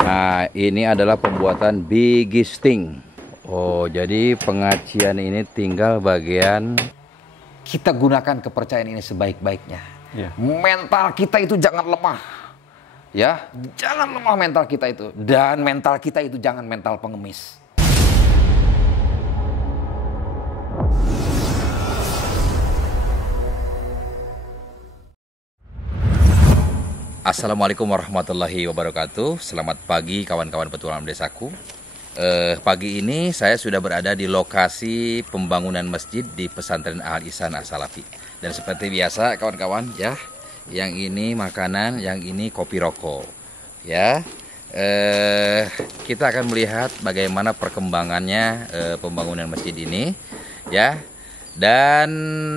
Nah, ini adalah pembuatan bigisting. Oh, jadi pengacian ini tinggal bagian kita gunakan kepercayaan ini sebaik-baiknya. Ya. Mental kita itu jangan lemah. Ya, jangan lemah mental kita itu. Dan mental kita itu jangan mental pengemis. Assalamualaikum warahmatullahi wabarakatuh. Selamat pagi kawan-kawan petualangan desaku. Pagi ini saya sudah berada di lokasi pembangunan masjid di pesantren Al Ihsan As-Salafi. Dan seperti biasa kawan-kawan ya, yang ini makanan, yang ini kopi rokok. Ya, kita akan melihat bagaimana perkembangannya pembangunan masjid ini, ya. Dan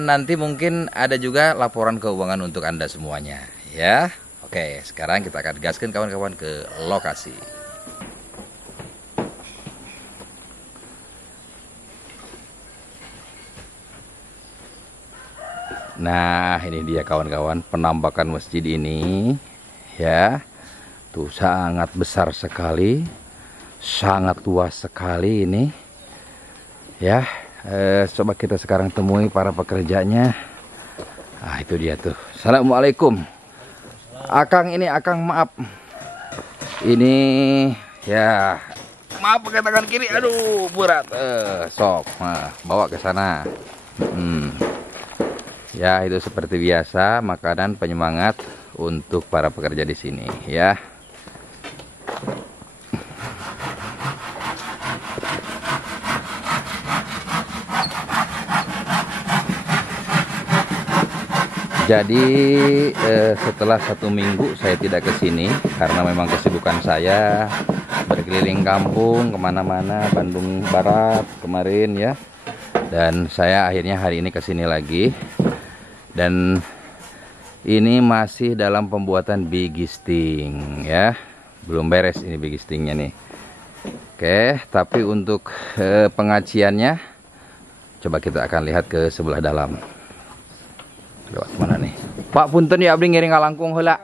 nanti mungkin ada juga laporan keuangan untuk Anda semuanya, ya. Oke, sekarang kita akan gaskan kawan-kawan ke lokasi. Nah, ini dia kawan-kawan penambakan masjid ini, ya. Tuh sangat besar sekali, sangat luas sekali ini, ya. Coba kita sekarang temui para pekerjanya. Ah, itu dia tuh. Assalamualaikum. Akang ini, Akang maaf. Ini ya, maaf pakai tangan kiri. Aduh, berat. Sok, nah, bawa ke sana. Ya, itu seperti biasa makanan penyemangat untuk para pekerja di sini, ya. Jadi setelah 1 minggu saya tidak ke sini karena memang kesibukan saya berkeliling kampung kemana-mana, Bandung Barat kemarin ya. Dan saya akhirnya hari ini ke sini lagi. Dan ini masih dalam pembuatan bigisting ya, belum beres ini bigistingnya nih. Oke, tapi untuk pengaciannya coba kita akan lihat ke sebelah dalam. Lewat mana nih? Pak punten ya abdi ngiring ngalangkung heula.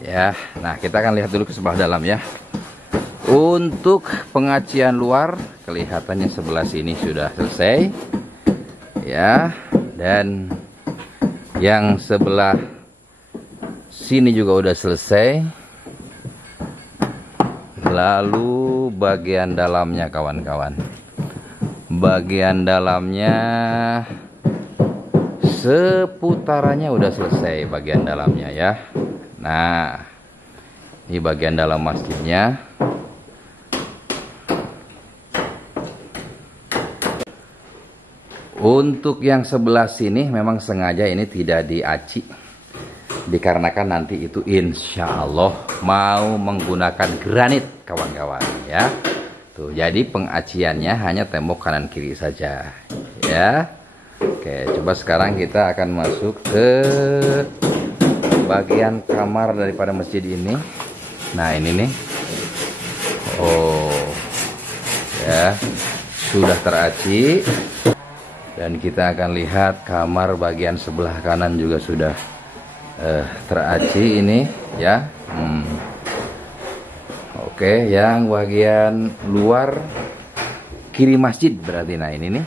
Ya, nah kita akan lihat dulu ke sebelah dalam ya. Untuk pengacian luar kelihatannya sebelah sini sudah selesai. Ya, dan yang sebelah sini juga udah selesai. Lalu bagian dalamnya kawan-kawan. Bagian dalamnya seputarannya udah selesai bagian dalamnya ya. Nah, ini bagian dalam masjidnya. Untuk yang sebelah sini memang sengaja ini tidak diaci, dikarenakan nanti itu insya Allah mau menggunakan granit kawan-kawan ya. Tuh, jadi pengaciannya hanya tembok kanan kiri saja ya. Oke, coba sekarang kita akan masuk ke bagian kamar daripada masjid ini. Nah, ini nih. Oh, ya, sudah teraci. Dan kita akan lihat kamar bagian sebelah kanan juga sudah teraci ini, ya. Oke, yang bagian luar kiri masjid berarti. Nah, ini nih.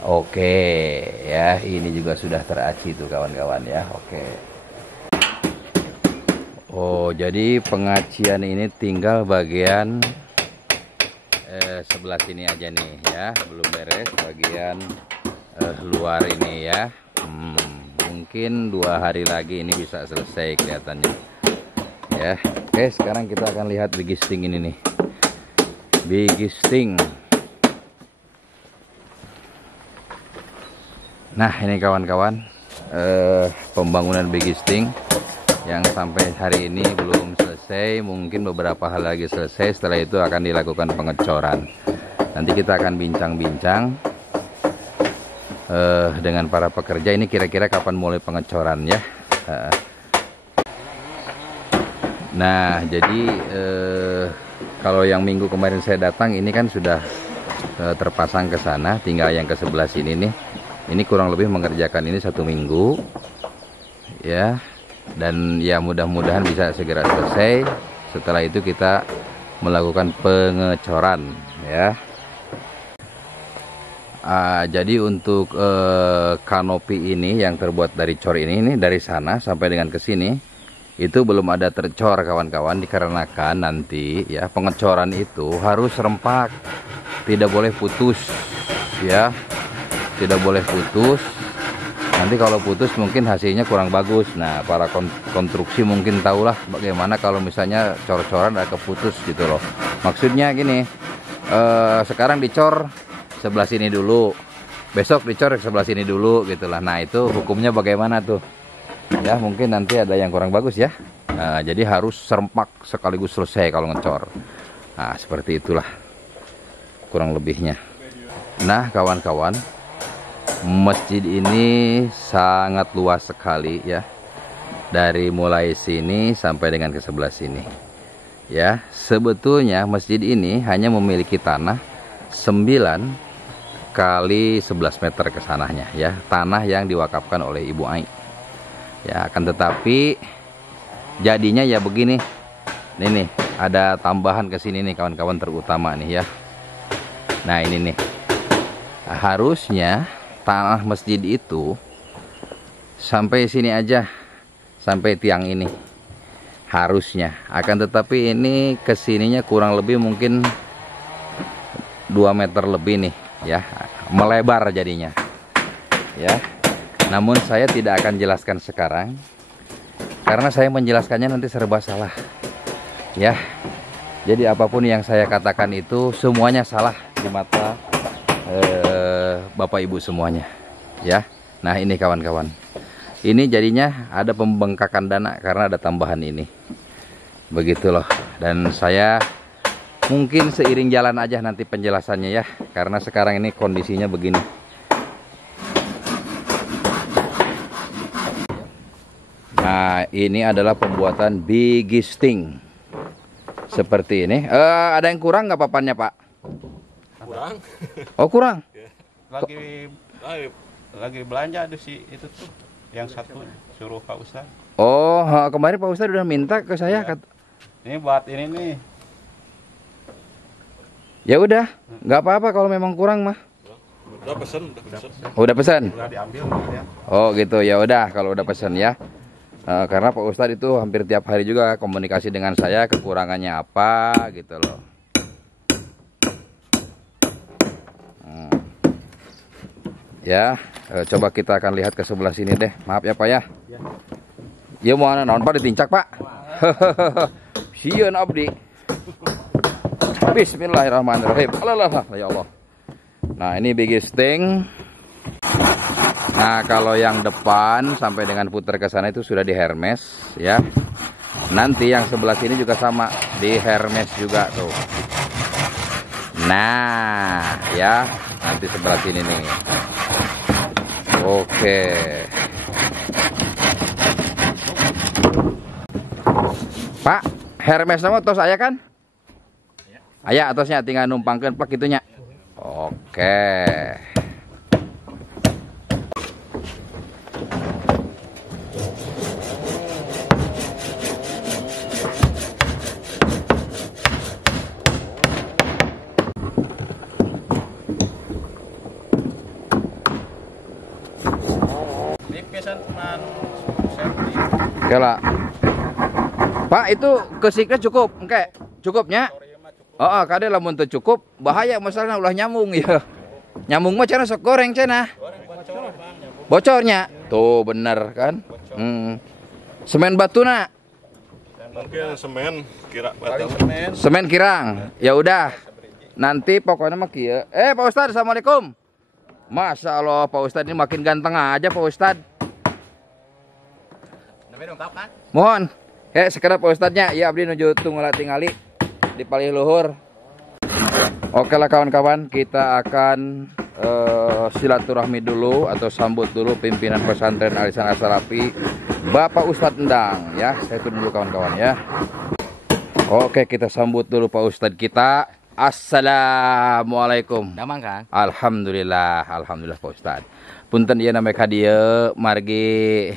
Oke, ya ini juga sudah teraci tuh kawan-kawan ya. Oke. Oh, jadi pengacian ini tinggal bagian sebelah sini aja nih ya, belum beres bagian luar ini ya. Mungkin 2 hari lagi ini bisa selesai kelihatannya. Ya, oke sekarang kita akan lihat bigisting ini nih. Bigisting. Nah ini kawan-kawan pembangunan bigisting yang sampai hari ini belum selesai, mungkin beberapa hal lagi selesai. Setelah itu akan dilakukan pengecoran. Nanti kita akan bincang-bincang dengan para pekerja ini kira-kira kapan mulai pengecoran ya. Nah jadi kalau yang minggu kemarin saya datang ini kan sudah terpasang ke sana, tinggal yang ke sebelah sini nih. Ini kurang lebih mengerjakan ini 1 minggu ya. Dan ya mudah-mudahan bisa segera selesai. Setelah itu kita melakukan pengecoran ya. Jadi untuk kanopi ini yang terbuat dari cor ini dari sana sampai dengan ke sini itu belum ada tercor kawan-kawan, dikarenakan nanti ya pengecoran itu harus serempak, tidak boleh putus ya, tidak boleh putus. Nanti kalau putus mungkin hasilnya kurang bagus. Nah, para konstruksi mungkin tahulah bagaimana kalau misalnya cor-coran ada keputus gitu loh. Maksudnya gini, sekarang dicor sebelah sini dulu, besok dicor sebelah sini dulu gitulah. Nah, itu hukumnya bagaimana tuh ya, mungkin nanti ada yang kurang bagus ya. Nah, jadi harus serempak sekaligus selesai kalau ngecor. Nah, seperti itulah kurang lebihnya. Nah, kawan-kawan, masjid ini sangat luas sekali ya, dari mulai sini sampai dengan ke sebelah sini ya. Sebetulnya masjid ini hanya memiliki tanah 9 kali 11 meter ke sananya ya, tanah yang diwakafkan oleh Ibu Ai ya. Akan tetapi jadinya ya begini, ini nih ada tambahan ke sini nih kawan-kawan, terutama nih ya. Nah ini nih, harusnya tanah masjid itu sampai sini aja, sampai tiang ini harusnya. Akan tetapi ini kesininya kurang lebih mungkin 2 meter lebih nih ya, melebar jadinya ya. Namun saya tidak akan jelaskan sekarang, karena saya menjelaskannya nanti serba salah ya. Jadi apapun yang saya katakan itu semuanya salah di mata Bapak Ibu semuanya ya. Nah ini kawan-kawan, ini jadinya ada pembengkakan dana karena ada tambahan ini, begitu loh. Dan saya mungkin seiring jalan aja nanti penjelasannya ya, karena sekarang ini kondisinya begini. Nah ini adalah pembuatan bigisting seperti ini. Ada yang kurang nggak papannya Pak? Kurang. Oh kurang. Lagi belanja ada si itu tuh, yang satu suruh Pak Ustadz. Oh kemarin Pak Ustadz udah minta ke saya. Ya. Ini buat ini nih. Ya udah, nggak apa-apa kalau memang kurang mah. Udah pesen, Udah pesan. Udah diambil ya. Oh gitu, ya udah kalau udah pesan ya. Karena Pak Ustadz itu hampir tiap hari juga komunikasi dengan saya, kekurangannya apa gitu loh. Ya, coba kita akan lihat ke sebelah sini deh. Maaf ya Pak ya. Ya mau naon Pak ditincak Pak. Sieun abdi. Bismillahirrahmanirrahim. Alah, ya Allah. Nah ini bigisting. Nah kalau yang depan sampai dengan putar ke sana itu sudah di Hermes ya. Nanti yang sebelah sini juga sama, di Hermes juga tuh. Nah ya, nanti sebelah sini nih. Oke. Pak, Hermes nama tos aya kan? Aya atosnya tinggal numpangkeun plak gitunya. Oke. Ini pesan teman safety. Oke lah. Pak itu kesiknya cukup, engke cukupnya. Oh, kade lamun teu cukup bahaya masalahnya ulah nyambung ya. Nyambung mah cenah sok goreng cenah. Bocornya. Tuh bener kan? Semen batuna. Mungkin semen kira batu. Semen kirang. Ya udah. Nanti pokoknya mah kieu. Pak Ustadz, Assalamualaikum. Masya Allah, Pak Ustadz ini makin ganteng aja Pak Ustadz. Mohon. Sekedar Pak Ustadznya. Ya abdi nuju tunggal tingali di palih luhur. Oke lah kawan-kawan, kita akan silaturahmi dulu atau sambut dulu pimpinan pesantren Alisan As-Salafi, Bapak Ustadz Endang ya. Saya turun dulu kawan-kawan ya. Oke, kita sambut dulu Pak Ustadz kita. Assalamualaikum. Damang Kang. Alhamdulillah, alhamdulillah Pak Ustadz. Punten ieu namanya ka dieu margi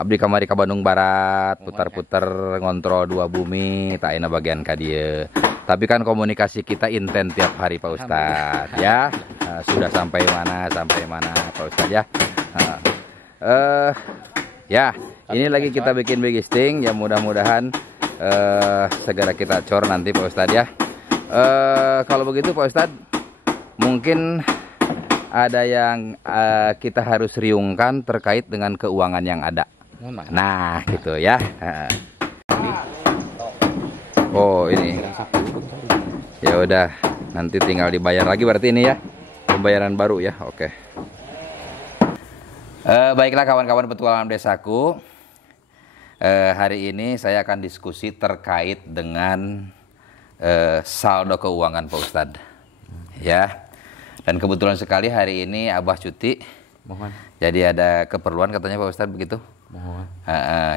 Abdi kamari ka Bandung Barat, putar-putar ngontrol dua bumi, tak enak bagian ka dieu. Tapi kan komunikasi kita intens tiap hari Pak Ustadz ya. Sudah sampai mana Pak Ustadz ya. Ya, ini lagi kita bikin begisting ya, mudah-mudahan segera kita cor nanti Pak Ustadz ya. Kalau begitu Pak Ustadz, mungkin ada yang kita harus riungkan terkait dengan keuangan yang ada. Nah, gitu ya. Oh, ini. Ya udah, nanti tinggal dibayar lagi berarti ini ya. Pembayaran baru ya. Oke. Baiklah kawan-kawan petualangan desaku. Hari ini saya akan diskusi terkait dengan saldo keuangan Pak Ustadz. Ya. Dan kebetulan sekali hari ini Abah cuti. Mohon. Jadi ada keperluan katanya Pak Ustadz begitu. Mohon.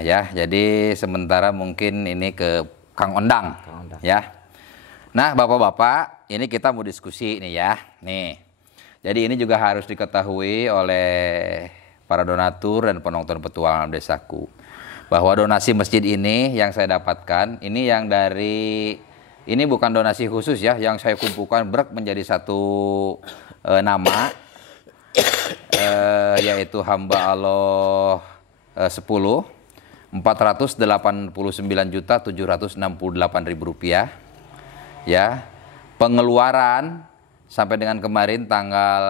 Ya, jadi sementara mungkin ini ke Kang Ondang. Ya. Nah, Bapak-bapak, ini kita mau diskusi nih ya. Nih. Jadi ini juga harus diketahui oleh para donatur dan penonton petualangan desaku, bahwa donasi masjid ini yang saya dapatkan, ini yang dari, ini bukan donasi khusus ya, yang saya kumpulkan menjadi satu nama, yaitu hamba Allah 489.768.000 rupiah. Ya, pengeluaran sampai dengan kemarin tanggal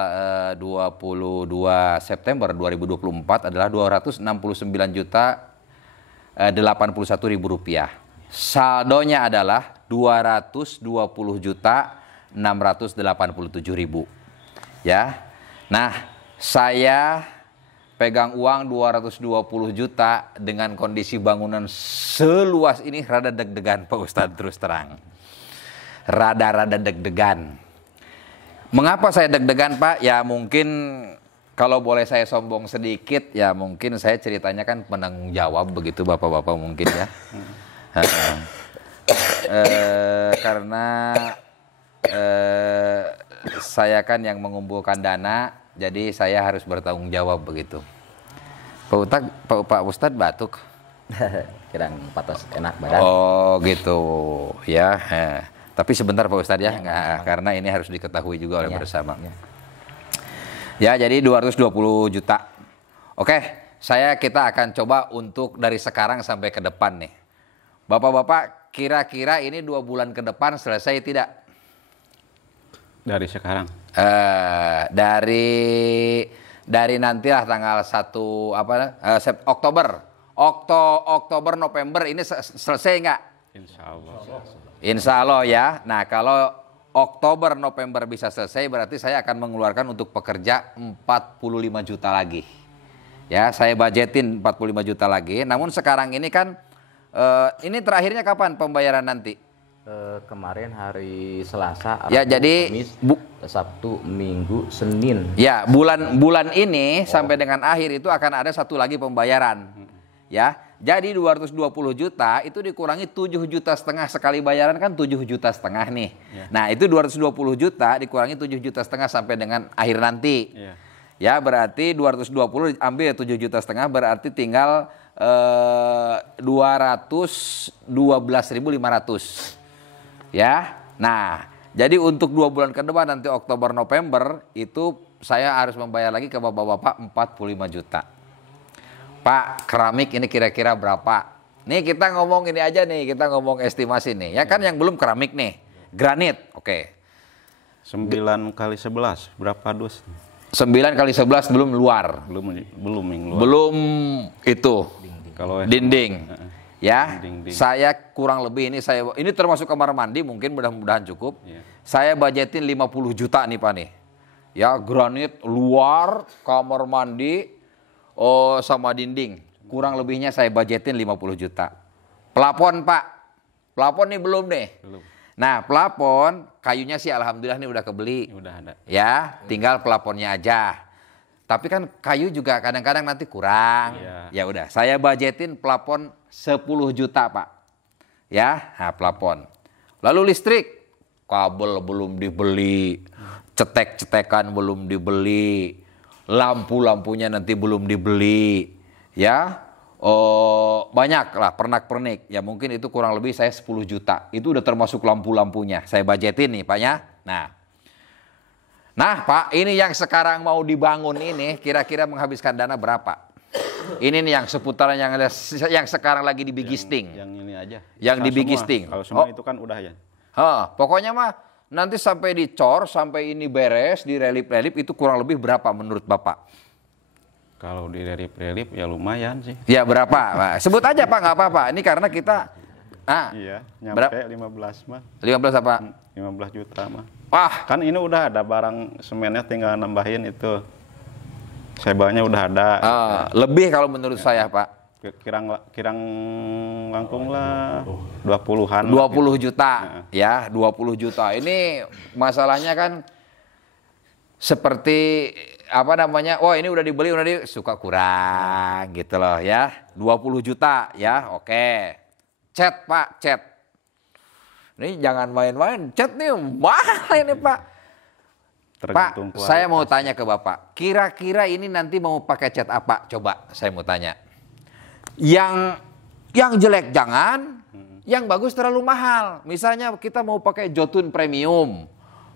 22 September 2024 adalah 269.081.000 rupiah. Saldonya adalah 220.687.000. Ya. Nah, saya pegang uang 220 juta dengan kondisi bangunan seluas ini rada deg-degan Pak Ustadz, terus terang. Rada-rada deg-degan. Mengapa saya deg-degan Pak? Ya mungkin kalau boleh saya sombong sedikit, ya mungkin saya ceritanya kan penanggung jawab begitu Bapak-bapak mungkin ya. Karena saya kan yang mengumpulkan dana, jadi saya harus bertanggung jawab begitu. Pak Ustadz batuk. Kirang patos enak badan. Oh gitu ya. Tapi sebentar Pak Ustadz ya, karena ini harus diketahui juga oleh bersama. Ya, jadi 220 juta. Oke, kita akan coba untuk dari sekarang sampai ke depan nih. Bapak-bapak, kira-kira ini 2 bulan ke depan selesai tidak? Dari sekarang? Dari nantilah tanggal 1 Oktober November ini selesai nggak? Insya Allah. Insya Allah ya. Nah kalau Oktober November bisa selesai berarti saya akan mengeluarkan untuk pekerja 45 juta lagi. Ya, saya budgetin 45 juta lagi. Namun sekarang ini kan ini terakhirnya kapan pembayaran nanti? Kemarin hari Selasa, ya, jadi Kamis, Sabtu, Minggu, Senin. Ya, bulan ini sampai dengan akhir itu akan ada satu lagi pembayaran. Ya. Jadi 220 juta itu dikurangi 7,5 juta sekali bayaran kan 7,5 juta nih. Ya. Nah itu 220 juta dikurangi 7,5 juta sampai dengan akhir nanti. Ya, ya berarti 220 ambil 7,5 juta berarti tinggal 212.500. Ya, nah jadi untuk 2 bulan ke depan nanti Oktober November itu saya harus membayar lagi ke bapak-bapak 45 juta. Pak, keramik ini kira-kira berapa? Nih kita ngomong ini aja nih, kita ngomong estimasi nih. Ya kan yang belum keramik nih, granit, oke. 9 kali 11, berapa dus? 9 kali 11 belum luar. Belum yang luar. Belum itu, kalau dinding. Ya, dinding. Saya kurang lebih ini termasuk kamar mandi mungkin mudah-mudahan cukup. Ya. Saya budgetin 50 juta nih Pak nih. Ya, granit luar, kamar mandi, sama dinding. Kurang lebihnya saya budgetin 50 juta. Plafon Pak. Plafon nih belum nih. Belum. Nah plafon kayunya sih alhamdulillah nih udah kebeli. Udah ada. Ya tinggal plafonnya aja. Tapi kan kayu juga kadang-kadang nanti kurang. Ya udah saya budgetin plafon 10 juta Pak. Ya, nah plafon. Lalu listrik. Kabel belum dibeli. Cetek-cetekan belum dibeli. Lampu-lampunya nanti belum dibeli, ya. Oh, banyak lah pernak-pernik. Ya mungkin itu kurang lebih saya 10 juta. Itu udah termasuk lampu-lampunya. Saya budgetin nih Pak ya. Nah Pak, ini yang sekarang mau dibangun ini kira-kira menghabiskan dana berapa? Ini nih yang seputaran yang sekarang lagi di Bigisting. Yang ini aja. Yang di Nah, Bigisting. Kalau semua itu kan udah ya. Pokoknya mah nanti sampai dicor, sampai ini beres, di relip-relip itu kurang lebih berapa menurut Bapak? Kalau di relip-relip ya lumayan sih. Ya berapa? Pak? Sebut aja Pak, nggak apa-apa. Ini karena kita Iya, nyampe 15 mah. 15 apa? 15 juta mah. Wah, Kan ini udah ada barang semennya, tinggal nambahin itu. Sebanya udah ada. lebih kalau menurut saya Pak. Kirang langkung lah 20-an. 20 juta, ya 20 juta. Ini masalahnya kan seperti apa namanya, wah ini udah dibeli, suka kurang gitu loh ya. 20 juta ya, oke. Cat Pak, cat. Ini jangan main-main, cat nih mahal ini Pak. Pak, saya mau tanya ke Bapak, kira-kira ini nanti mau pakai cat apa? Coba saya mau tanya. Yang jelek jangan, yang bagus terlalu mahal. Misalnya kita mau pakai Jotun Premium.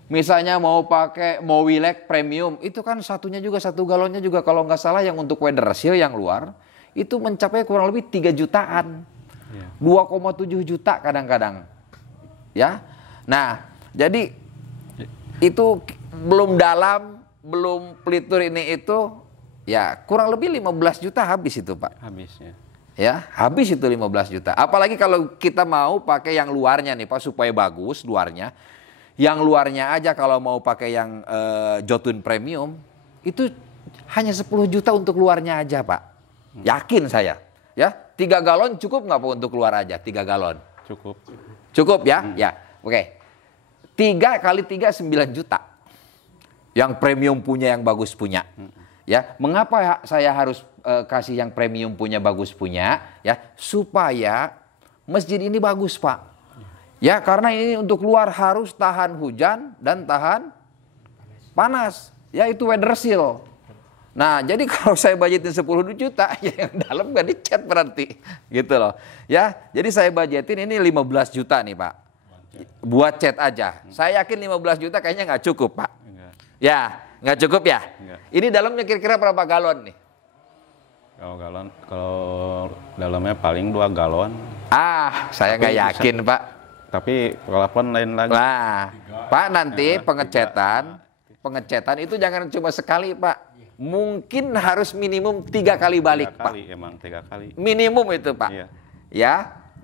Misalnya mau pakai Mowileg Premium, itu kan satunya juga, 1 galonnya juga kalau nggak salah yang untuk weather seal yang luar, itu mencapai kurang lebih 3 jutaan. 2,7 juta kadang-kadang. Ya. Nah, jadi itu belum dalam, belum pelitur ini itu, ya kurang lebih 15 juta habis itu Pak. Habisnya. Ya, habis itu 15 juta. Apalagi kalau kita mau pakai yang luarnya nih Pak, supaya bagus luarnya. Yang luarnya aja kalau mau pakai yang Jotun Premium, itu hanya 10 juta untuk luarnya aja Pak. Yakin saya. Ya, 3 galon cukup nggak Pak untuk luar aja? 3 galon. Cukup. Cukup ya? Ya, oke. 3 kali 3 9 juta. Yang premium punya, yang bagus punya. Ya, mengapa saya harus kasih yang premium punya, bagus punya? Ya, supaya masjid ini bagus Pak. Ya, karena ini untuk luar harus tahan hujan dan tahan panas. Ya, itu weather seal. Nah, jadi kalau saya budgetin 10 juta, ya yang dalam gak dicat berarti. Gitu loh. Ya, jadi saya budgetin ini 15 juta nih Pak. Buat cat aja. Saya yakin 15 juta kayaknya nggak cukup Pak. Ya, nggak cukup ya? Ini dalamnya kira-kira berapa galon nih? Kalau dalamnya paling 2 galon. Saya nggak yakin Pak. Tapi kalaupun lain lagi. Nah, Pak nanti pengecetan itu jangan cuma sekali Pak. Mungkin harus minimum 3 kali balik 3 kali, Pak. Emang 3 kali. Minimum itu Pak. Iya. Ya,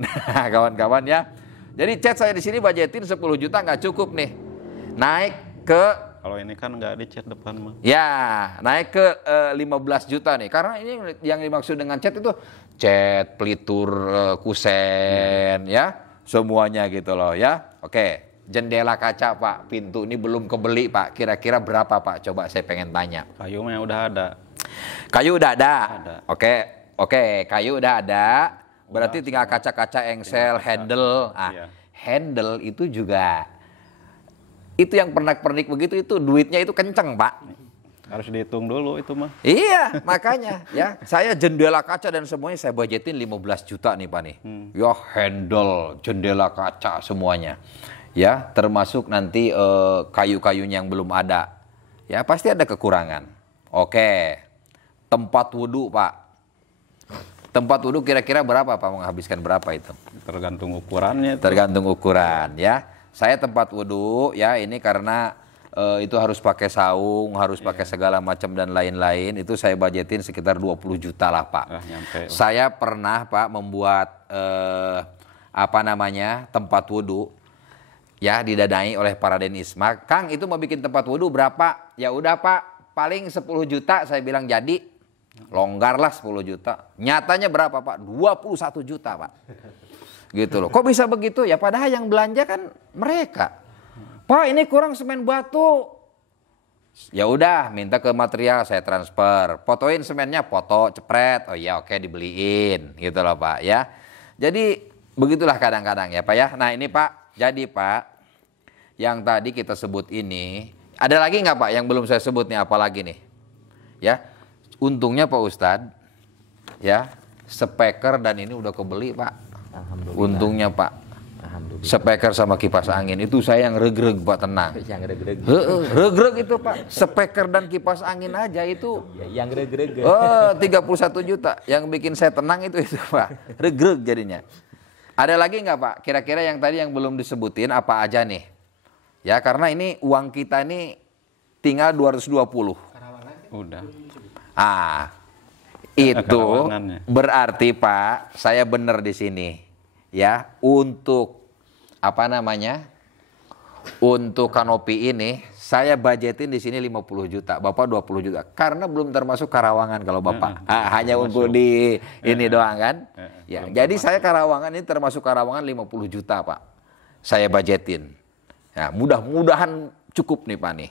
nah kawan-kawan ya. Jadi cat saya di sini budgetin 10 juta nggak cukup nih. Naik ke, kalau ini kan nggak dicat depan mah. ya, naik ke 15 juta nih. Karena ini yang dimaksud dengan cat itu cat, pelitur, kusen, ya. Semuanya gitu loh ya. Oke, jendela kaca Pak, pintu ini belum kebeli Pak. Kira-kira berapa Pak? Coba saya pengen tanya. Kayunya udah ada. Kayu udah ada. Ada. Oke, kayu udah ada. Berarti tinggal kaca-kaca engsel, handle. Iya. Handle itu juga. Itu yang pernak-pernik begitu itu duitnya itu kenceng Pak. Harus dihitung dulu itu mah. Iya, makanya ya. Saya jendela kaca dan semuanya saya budgetin 15 juta nih Pak nih. Ya handle, jendela kaca semuanya. Ya, termasuk nanti kayu-kayunya yang belum ada. Ya, pasti ada kekurangan. Oke. Tempat wudhu Pak. Tempat wudhu kira-kira berapa Pak? Menghabiskan berapa itu? Tergantung ukurannya. Tergantung ukuran ya. Saya tempat wudhu ya ini karena itu harus pakai saung, harus pakai segala macam dan lain-lain. Itu saya budgetin sekitar 20 juta lah Pak. Nyampe. Saya pernah Pak membuat tempat wudhu ya didanai oleh para Denisma. Kang itu mau bikin tempat wudhu berapa? Ya udah Pak, paling 10 juta saya bilang jadi. Longgarlah 10 juta. Nyatanya berapa Pak? 21 juta Pak. Gitu loh. Kok bisa begitu? Ya padahal yang belanja kan mereka. Pak ini kurang semen batu. Ya udah minta ke material saya transfer. Fotoin semennya, foto, cepret. Oh iya oke dibeliin. Gitu loh Pak ya. Jadi begitulah kadang-kadang ya Pak ya. Nah ini Pak, jadi Pak yang tadi kita sebut ini. Ada lagi nggak Pak yang belum saya sebut nih, apa lagi nih? Ya, untungnya Pak Ustadz ya, speaker dan ini udah kebeli Pak. Alhamdulillah. Untungnya Pak. Alhamdulillah. Speaker sama kipas angin itu saya yang regreg Pak, tenang. Yang reg-reg. Regreg itu Pak. Speaker dan kipas angin aja itu. Ya, yang reg-reg. Oh 31 juta. Yang bikin saya tenang itu Pak. Regreg jadinya. Ada lagi nggak Pak? Kira-kira yang tadi yang belum disebutin apa aja nih? Ya karena ini uang kita ini tinggal 220. Udah. Itu Kerawanannya. berarti Pak, saya benar di sini. Ya, untuk apa namanya? Untuk kanopi ini saya budgetin di sini 50 juta, Bapak 20 juta. Karena belum termasuk Karawangan kalau Bapak. Hanya untuk di ini doang kan? Ya, jadi saya Karawangan ini termasuk Karawangan 50 juta, Pak. Saya budgetin. Ya, mudah-mudahan cukup nih, Pak nih.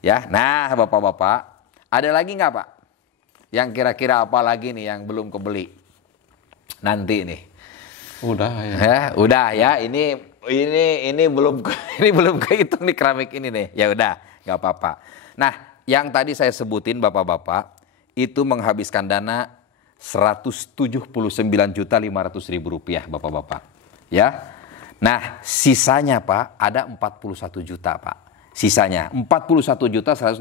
Ya, nah Bapak-bapak, ada lagi nggak Pak? Yang kira-kira apa lagi nih yang belum kebeli? Nanti nih. Udah ya. Ya, udah ya. Ini belum ini belum kehitung nih keramik ini nih. Ya udah, nggak apa-apa. Nah, yang tadi saya sebutin Bapak-bapak itu menghabiskan dana 179.500.000 rupiah Bapak-bapak. Ya. Nah, sisanya Pak ada 41 juta Pak. Sisanya 41.187.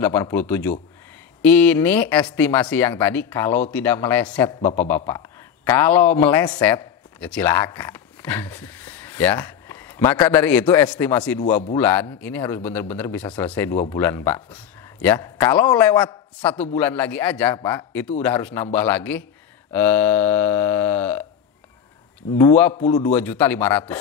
Ini estimasi yang tadi kalau tidak meleset Bapak-bapak. Kalau meleset ya cilaka. Ya. Maka dari itu estimasi 2 bulan ini harus benar-benar bisa selesai 2 bulan Pak. Ya. Kalau lewat 1 bulan lagi aja Pak, itu udah harus nambah lagi 22.500.000.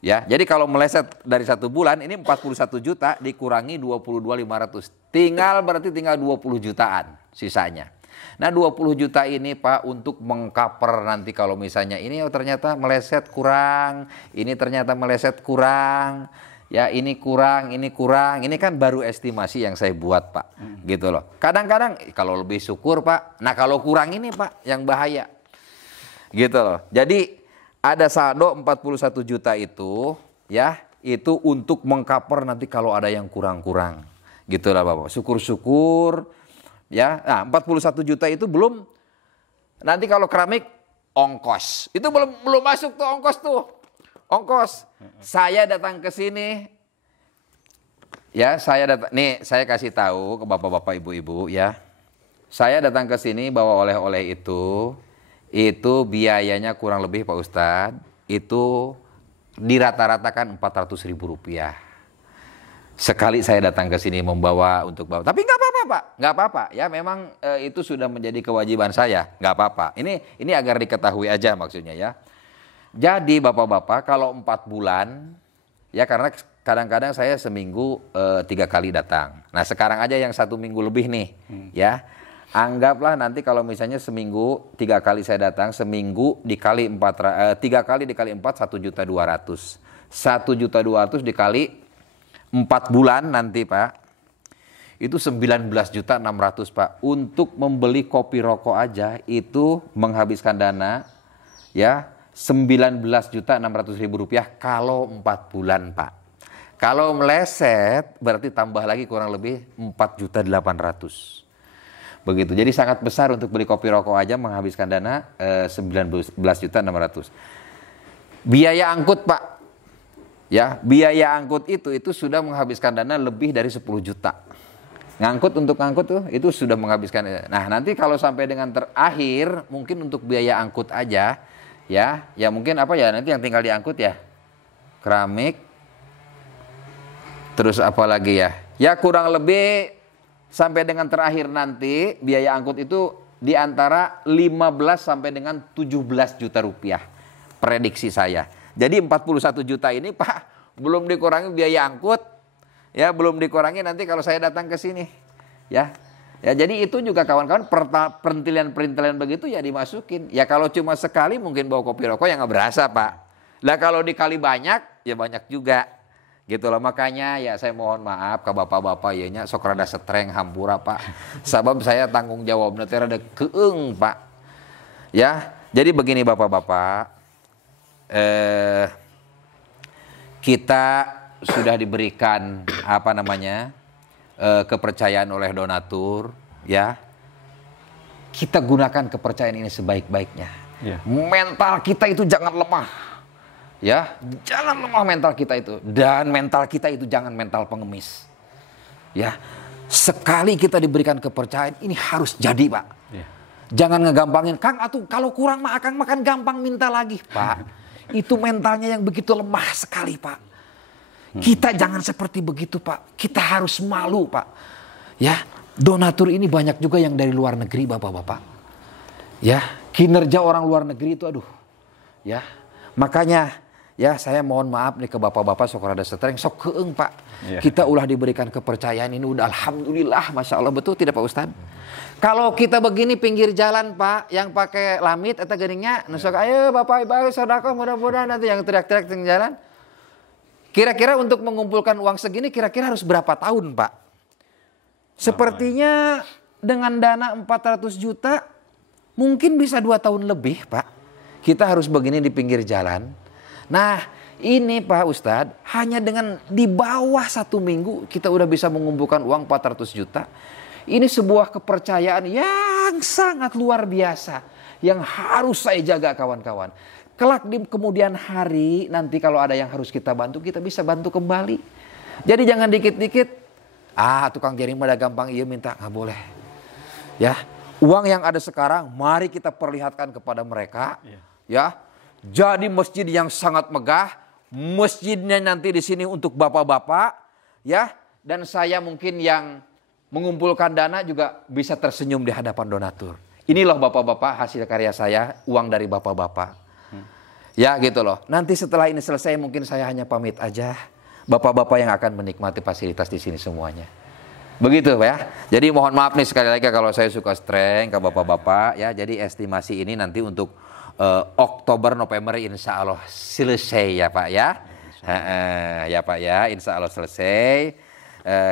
Ya, jadi kalau meleset dari 1 bulan ini 41 juta dikurangi 22.500. Tinggal 20 jutaan sisanya. Nah 20 juta ini Pak untuk mengcover nanti kalau misalnya ini ternyata meleset kurang, ini ternyata meleset kurang, ya ini kurang, ini kurang. Ini kan baru estimasi yang saya buat Pak, gitu loh. Kadang-kadang kalau lebih syukur Pak, nah kalau kurang ini Pak yang bahaya, gitu loh. Jadi ada saldo 41 juta itu, ya itu untuk mengcover nanti kalau ada yang kurang-kurang, gitu lah Bapak. Syukur-syukur. Ya, nah 41 juta itu belum nanti kalau keramik ongkos. Itu belum masuk tuh ongkos tuh. Ongkos. Saya datang ke sini. Ya, nih saya kasih tahu ke Bapak-bapak Ibu-ibu ya. Saya datang ke sini bawa oleh-oleh itu biayanya kurang lebih Pak Ustadz itu dirata-ratakan 400.000 rupiah. Sekali saya datang ke sini membawa untuk bawa. Tapi nggak apa-apa Pak, nggak apa-apa. Ya memang itu sudah menjadi kewajiban saya, nggak apa-apa. Ini agar diketahui aja maksudnya ya. Jadi Bapak-bapak kalau 4 bulan, ya karena kadang-kadang saya seminggu 3 kali datang. Nah sekarang aja yang 1 minggu lebih nih, ya. Anggaplah nanti kalau misalnya seminggu 3 kali saya datang, seminggu dikali 3 kali dikali 4 1.200.000. 1.200.000 dikali 4 bulan nanti Pak, itu 19.600.000 Pak. Untuk membeli kopi rokok aja itu menghabiskan dana ya 19.600.000 rupiah kalau 4 bulan Pak. Kalau meleset berarti tambah lagi kurang lebih 4.800.000. Begitu, jadi sangat besar untuk beli kopi rokok aja menghabiskan dana 19.600.000. Biaya angkut Pak. Ya, biaya angkut itu sudah menghabiskan dana lebih dari 10 juta. Untuk ngangkut tuh itu sudah menghabiskan. Nah, nanti kalau sampai dengan terakhir mungkin untuk biaya angkut aja ya mungkin apa ya nanti yang tinggal diangkut ya. Keramik. Terus apa lagi ya? Ya kurang lebih sampai dengan terakhir nanti biaya angkut itu di antara 15 sampai dengan 17 juta rupiah. Prediksi saya. Jadi 41 juta ini Pak belum dikurangi biaya angkut, ya belum dikurangi nanti kalau saya datang ke sini, ya jadi itu juga kawan-kawan perintilan begitu ya dimasukin. Ya kalau cuma sekali mungkin bawa kopi rokok ya nggak berasa Pak. Lah kalau dikali banyak ya banyak juga, gitu loh. Makanya ya saya mohon maaf ke bapak-bapak ya nya sok rada setreng hampura Pak. Sabab saya tanggung jawab nanti rada keeng Pak. Ya jadi begini bapak-bapak. Kita sudah diberikan kepercayaan oleh donatur ya kita gunakan kepercayaan ini sebaik-baiknya. Iya. Mental kita itu jangan lemah. Ya, jangan lemah mental kita itu. Dan mental kita itu jangan mental pengemis. Ya, sekali kita diberikan kepercayaan ini harus jadi, Pak. Iya. Jangan ngegampangin, Kang, atuh kalau kurang mah Akang makan gampang minta lagi, Pak. Itu mentalnya yang begitu lemah sekali, Pak. Kita jangan seperti begitu, Pak. Kita harus malu, Pak. Ya, donatur ini banyak juga yang dari luar negeri, Bapak-bapak. Ya, kinerja orang luar negeri itu aduh. Ya, makanya ya saya mohon maaf nih ke Bapak-bapak sok rada setreng, sok keeng, Pak. Iya. Kita ulah diberikan kepercayaan ini udah alhamdulillah, Masya Allah, betul tidak Pak Ustadz? Kalau kita begini pinggir jalan, Pak, yang pakai lamit atau geningnya, nusok ayo Bapak Ibu sedekah mudah-mudahan nanti yang teriak-teriak di jalan. Kira-kira untuk mengumpulkan uang segini kira-kira harus berapa tahun, Pak? Sepertinya dengan dana 400 juta mungkin bisa 2 tahun lebih, Pak. Kita harus begini di pinggir jalan. Nah, ini Pak Ustadz, hanya dengan di bawah 1 minggu kita udah bisa mengumpulkan uang 400 juta. Ini sebuah kepercayaan yang sangat luar biasa. Yang harus saya jaga kawan-kawan. Kelak di kemudian hari nanti kalau ada yang harus kita bantu, kita bisa bantu kembali. Jadi jangan dikit-dikit, tukang jaring pada gampang iya minta, nggak boleh. Ya, uang yang ada sekarang mari kita perlihatkan kepada mereka. Ya, jadi masjid yang sangat megah. Masjidnya nanti di sini untuk bapak-bapak. Ya, dan saya mungkin yang mengumpulkan dana juga bisa tersenyum di hadapan donatur. Ini loh bapak-bapak hasil karya saya, uang dari bapak-bapak. Ya gitu loh. Nanti setelah ini selesai mungkin saya hanya pamit aja. Bapak-bapak yang akan menikmati fasilitas di sini semuanya. Begitu ya. Jadi mohon maaf nih sekali lagi kalau saya suka streng ke bapak-bapak ya. Jadi estimasi ini nanti untuk Oktober November insya Allah selesai ya Pak ya. Ya Pak ya, insya Allah selesai.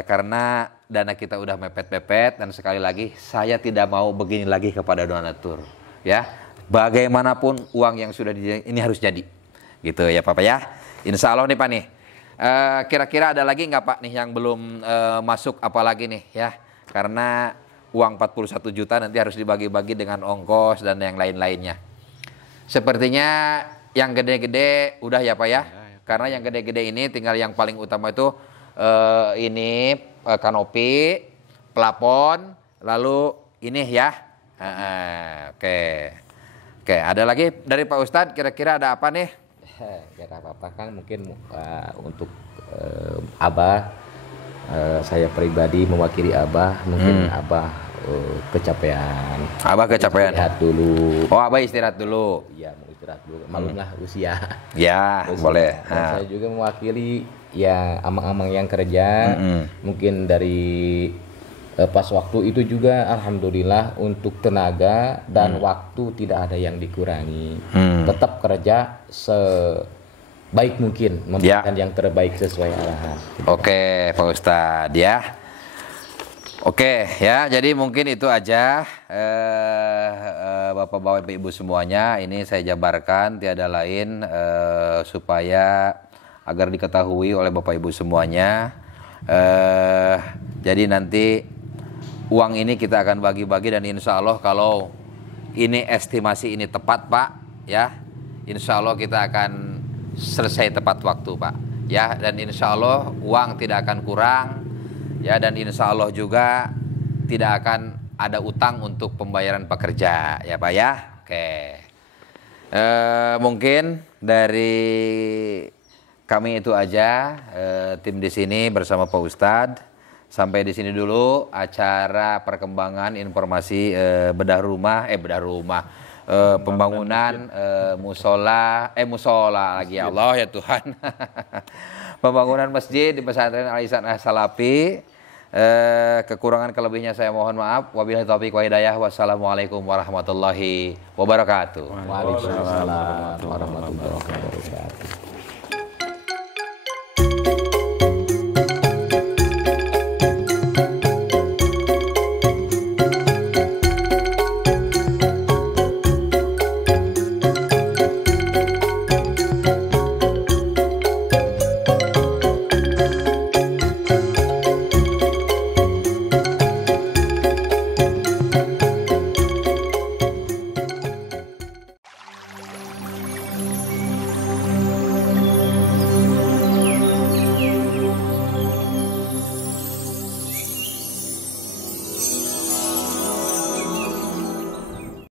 Karena dana kita udah mepet-mepet dan sekali lagi saya tidak mau begini lagi kepada donatur ya, bagaimanapun uang yang sudah ini harus jadi gitu ya Pak ya, insya Allah nih Pak nih. Kira-kira ada lagi nggak Pak nih yang belum masuk apa lagi nih ya, karena uang 41 juta nanti harus dibagi-bagi dengan ongkos dan yang lain-lainnya. Sepertinya yang gede-gede udah ya Pak ya, karena yang gede-gede ini tinggal yang paling utama itu ini kanopi, plafon, lalu ini ya. Oke, ada lagi dari Pak Ustadz, kira-kira ada apa nih? Ya apa-apa kan mungkin untuk Abah, saya pribadi mewakili Abah, mungkin Abah kecapean. Abah kecapean. Istirahat dulu. Oh, Abah istirahat dulu. Iya, mau istirahat dulu. Malumlah usia. Ya, usia. boleh. Dan saya juga mewakili ya amang-amang yang kerja, mungkin dari pas waktu itu juga alhamdulillah untuk tenaga dan waktu tidak ada yang dikurangi. Tetap kerja sebaik mungkin, memberikan yang terbaik sesuai arahan. Oke, Pak Ustadz ya. Oke ya, jadi mungkin itu aja Bapak-bapak Ibu semuanya. Ini saya jabarkan tiada lain supaya agar diketahui oleh Bapak Ibu semuanya. Jadi nanti uang ini kita akan bagi-bagi dan insya Allah kalau ini estimasi ini tepat Pak ya, insya Allah kita akan selesai tepat waktu Pak ya, dan insya Allah uang tidak akan kurang ya, dan insya Allah juga tidak akan ada utang untuk pembayaran pekerja ya Pak ya. Oke, mungkin dari kami itu aja, tim di sini bersama Pak Ustadz. Sampai di sini dulu acara perkembangan informasi bedah rumah, pembangunan musola lagi ya Allah ya Tuhan. Pembangunan masjid di pesantren Al Ihsan As-Salafi. Kekurangan kelebihnya saya mohon maaf. Wabillahi taufiq wa hidayah. Wassalamualaikum warahmatullahi wabarakatuh. Waalaikumsalam warahmatullahi wabarakatuh.